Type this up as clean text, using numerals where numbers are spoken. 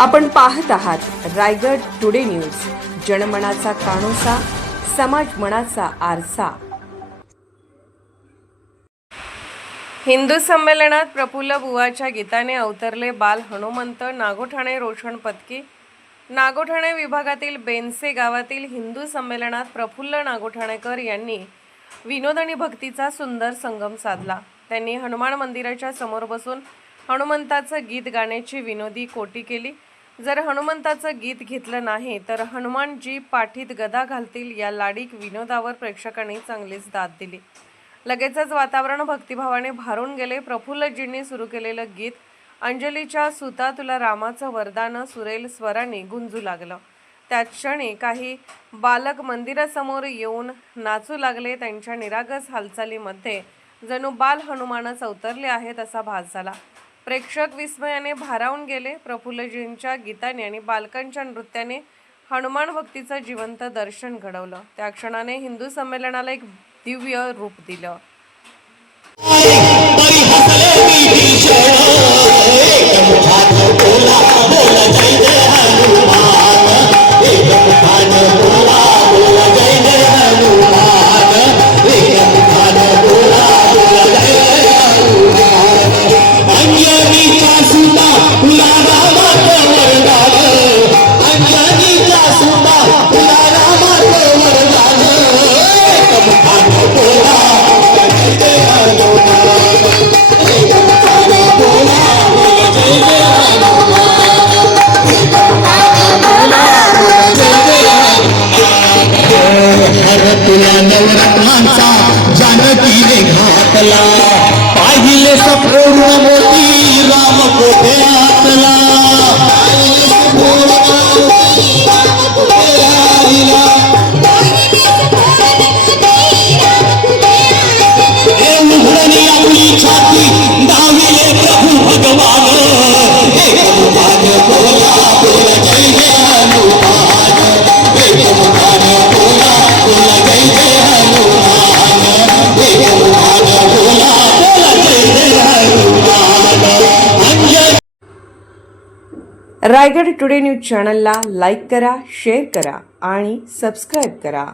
आपण पाहत आहात रायगड टुडे न्यूज, जनमनाचा कानोसा, समाज मनाचा आरसा। हिंदू संमेलनात प्रफुल्ल बुवाच्या गीताने अवतरले बाल हनुमंत। नागोठाणे रोशन पत्की। नागोठाणे विभागातील बेनसे गावातील हिंदू संमेलनात प्रफुल्ल नागोठाणेकर यांनी विनोद आणि भक्तीचा सुंदर संगम साधला। त्यांनी हनुमान मंदिराच्या समोर बसून हनुमंताचं गीत गाण्याची विनोदी कोटी केली। जर हनुमंताचं गीत घेतलं नाही तर हनुमानजी पाठीत गदा घालतील या लाडीक विनोदावर प्रेक्षकांनी चांगलीच दाद दिली। लगेचच वातावरण भक्तिभावाने भारून गेले। प्रफुल्लजींनी सुरू केलेलं गीत अंजलीच्या सुता तुला रामाचं वरदान सुरेल स्वरांनी गुंजू लागलं। त्याच क्षणी काही बालक मंदिरासमोर येऊन नाचू लागले। त्यांच्या निरागस हालचालीमध्ये जणू बाल हनुमानच अवतरले आहेत असा भास झाला। प्रेक्षक विस्मयाने भारावून गेले। प्रफुल्लजींच्या गीताने आणि बालकांच्या नृत्याने हनुमान भक्तीचं जिवंत दर्शन घडवलं। त्या क्षणाने हिंदू संमेलनाला एक दिव्य रूप दिलं। नवरत्नांचा जानकीने घातला, पाहिले सपूर्ण मोती राम कोठ्यातला। उघडणी आपली छाती दाविले प्रभू भगवान, बोला बोला जय जय हनुमान, बोला बोला जय जय रायगड टुडे न्यूज चॅनलला लाईक करा, शेअर करा आणि सबस्क्राईब करा।